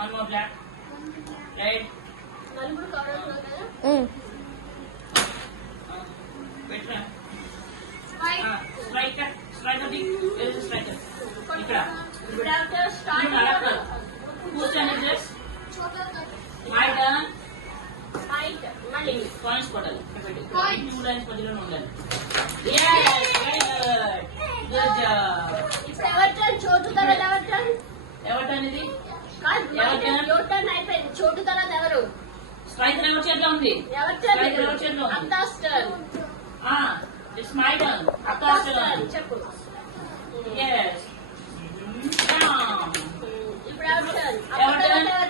One more black. Red. Better. Striker. Striker. There is a striker. Whose turn is this? My turn. Coins bottle. Two lines మధ్యలో ఉండాలి. Yes, very good. Good job. ఇప్పుడు ఎవరి టర్న్? చోటు తర్వాత ఎవరి టర్న్? ఎవరి టర్న్ ఇది? యువర్ టర్న్ అయిపోయింది. చోటు తర్వాత ఎవరు? స్ట్రైకర్ ఎవరి చేతిలో ఉంది? ఎవరి టర్న్? స్ట్రైకర్ ఎవరి చేతిలో ఉంది? అత్తాస్ టర్న్. It's my turn. అత్తాస్ టర్న్. చెప్పు. Yes. ఇప్పుడు ఎవరి టర్న్? ఎవరి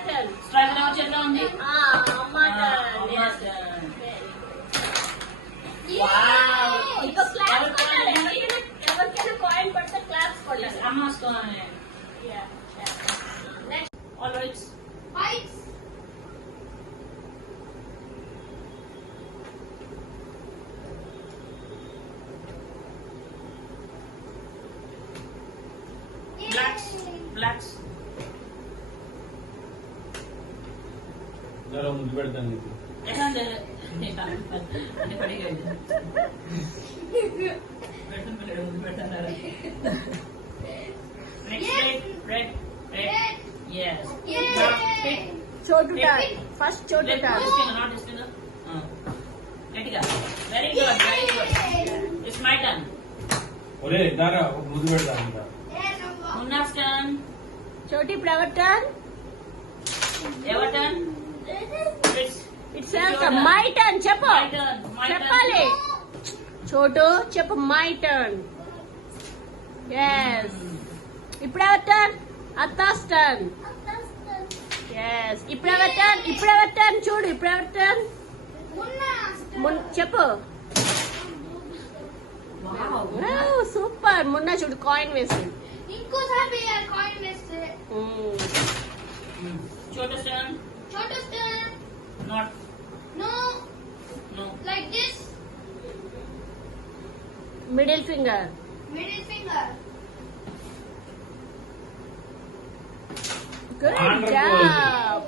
టర్న్? స్ట్రైకర్ ఎవరి చేతిలో ఉంది? అమ్మ టర్న్. Wow. ఇంకో క్లాప్స్ కొట్టాలి. ఎవరికైనా కాయిన్ పడితే క్లాప్స్ కొట్టాలి. Amma's coin. Next All right. Fights. Blacks. జరా ముందు పెడతాను నీకు. Red. Yes. చోటు టర్న్. ఫస్ట్ చోటు టర్న్. Not this finger. గట్టిగా. Very good. It's my turn. ఒరే దారా ఒక ముందు పెడతాను ఇంకా. Munna's turn. చోటు ఇప్పుడు ఎవరి turn? Your turn. It's my turn. చెప్పు. My turn. చెప్పాలి. చోటు చెప్పు. My turn. ఎస్. ఇప్పుడు ఎవరి టర్న్? అత్తాస్ టర్న్. ఎస్. ఇప్పుడు ఎవరి టర్న్? చూడు ఇప్పుడు ఎవరి టర్న్? చెప్పు. సూపర్. మున్నా చూడు కాయిన్ వేసింది. ఇంకోసారి కాయిన్ వేస్తే Chota's turn. Chotu's turn. Not. No. Like this. Middle finger. Middle finger. Good Wonderful. Job.